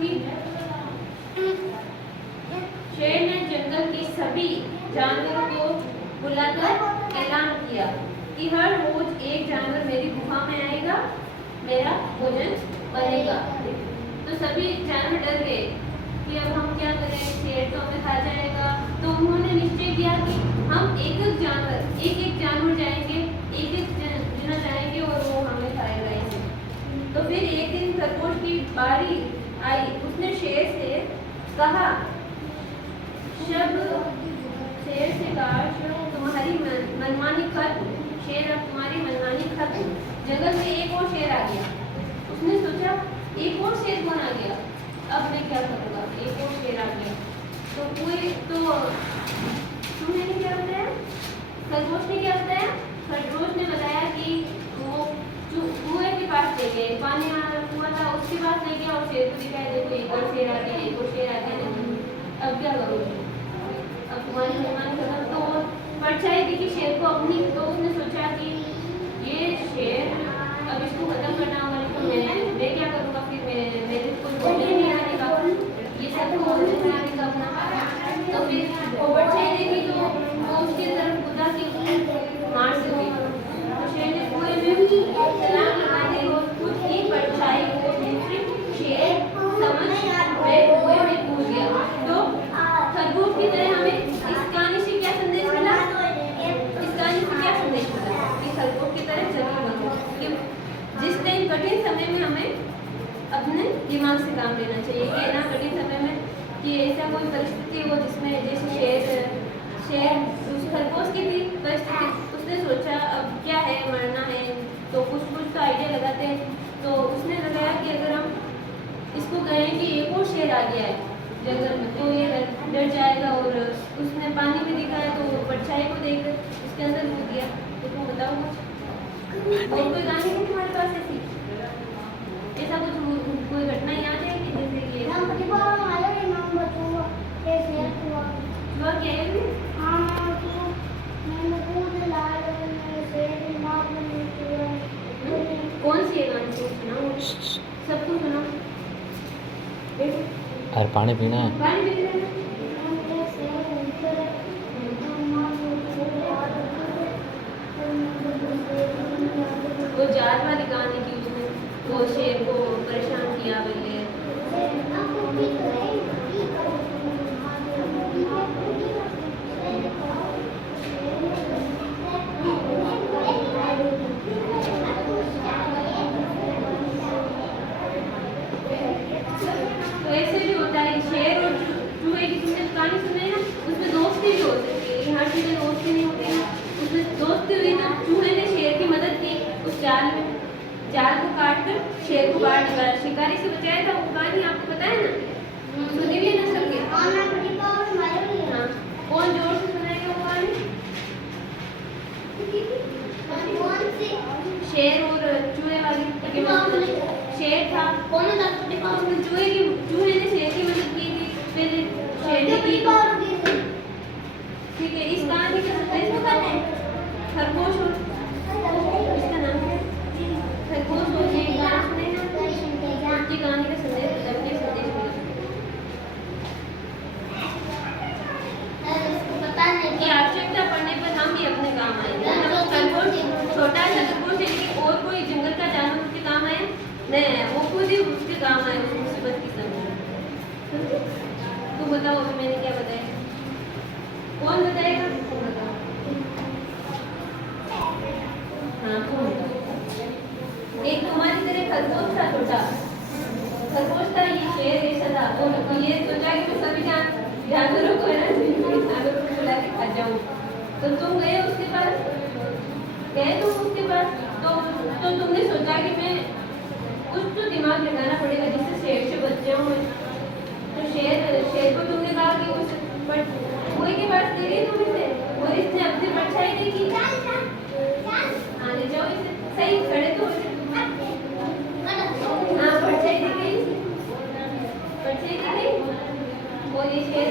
पढ़ूंगी। शेर ने जंगल के सभी जानवरों को बुलाकर ऐलान किया कि हर रोज एक जानवर मेरी गुफा में आएगा, मेरा भोजन बनेगा। तो सभी जानवर डर गए कि अब हम क्या करें, शेर तो हमें खा जाएगा। तो उन्होंने निश्चय किया कि हम एक एक जानवर जाएंगे, एक जना जाएंगे और वो हमें खाएगा इसे। तो फिर एक दिन खरगोश की बारी आई। उसने शेर से कहा, शेर से कहा, तुम्हारी मनमानी खत्म। शेर, अब तुम्हारी मनमानी खत्म। जंगल में एक और शेर आ गया। उसने सोचा एक और शेर कौन आ गया, अब मैं क्या करूँगा। एक और शेर आ गया तो तुमने क्या बताया, खरगोश ने क्या बताया? खरगोश ने बताया कि वो कुएं के पास ले गए, पानी आ कुआं था उसके पास ले गया और शेर को दिखाया, देखो एक और शेर आ गया, एक और शेर आ गया। अब क्या करोगे, अब तुम्हारी मेहमान खत्म। तो परछाई दिखी शेर को अपनी। तो उसने सोचा कि ये शेर अब इसको खत्म करना होगा, तो मैं क्या करूँगा, फिर मेरे को बोलने नहीं आने का, ये सब बोलने नहीं आने का अपना। तो फिर वो परछाई देखी तो वो उसकी तरफ कूदा कि मार से हुई। तो शेर ने कुएं में छलांग लगा दी और खुद की परछाई को दूसरे शेर समझ मैं कुएं में कूद गया। तो खरगोश की तरह हमें इस कहानी से क्या संदेश मिला? इस कहानी से क्या संदेश मिला कि खरगोश की तरह जरूर बनो। जिस टाइम कठिन समय में हमें अपने दिमाग से काम लेना चाहिए। कि ना कठिन समय में कि ऐसा कोई परिस्थिति हो जिसमें जैसे शेर उस खरगोश की भी परिस्थिति, उसने सोचा अब क्या है, मरना है, तो कुछ तो आइडिया लगाते हैं। तो उसने लगाया कि अगर हम इसको कहें कि एक और शेर आ गया है जंगल में, तो ये डर जाएगा। और उसने पानी में देखा है तो परछाई को देख उसके अंदर कूद गया। तो तुम बताओ कुछ और कोई कहानी है तुम्हारे पास ऐसी, ऐसा कुछ कोई घटना याद है कि जैसे कि हुआ क्या है? कौन सी कहानी सुनाओ, सबको सुनाओ। अरे पानी पीना है। पानी पीना है। वो जाल वाली कहानी की, उसने वो शेर को परेशान किया पहले। तो ऐसे भी होता है, शेर और चूहे की तुमने कहानी सुनी है ना, उसमें दोस्ती भी हो सकती है। हर चीज़ें दोस्ती नहीं होती है, उसमें दोस्ती हुई तो चूहे ने शेर की मदद की उस जाल को काट कर शेर को बाहर निकाला, शिकारी से बचाया था। वो कहानी आपको पता है ना, सुनी हुई है ना सबके? हाँ, कौन जोर से सुनाएगा वो कहानी? शेर और चूहे वाली। शेर था, चूहे ने शेर की मदद की थी, फिर शेर ने की। ठीक है, इस कहानी का संदेश पता है? खरगोश और इसका नाम है खरगोश और ये गाना सुने ना, उनकी कहानी का संदेश अपने संदेश मिला कि आवश्यकता पड़ने पर हम भी अपने काम आएंगे। खरगोश छोटा सा खरगोश है, लेकिन और कोई जंगल का जानवर उसके काम आए नहीं, वो खुद ही उसके काम आए उस मुसीबत की समय। तो बताओ अभी मैंने क्या बताया, कौन बताएगा? हाँ, कौन? एक तुम्हारी तरह खरगोश था, छोटा खरगोश था, ये शेर ऐसा था। तो ये सोचा कि मैं सभी जानवरों को है ना, जानवरों को बुला के खा जाऊँ। तो तुम गए उसके पास, तो तुमने सोचा कि मैं कुछ तो दिमाग लगाना पड़ेगा जिससे शेर से बच जाऊँ। तो शेर को तुमने कहा कि उस कुएं के पास ले गई तुम इसे, और इसने अपनी परछाई देखी। हाँ, ले जाओ इसे, सही खड़े तो हाँ, परछाई दी गई और ये शेर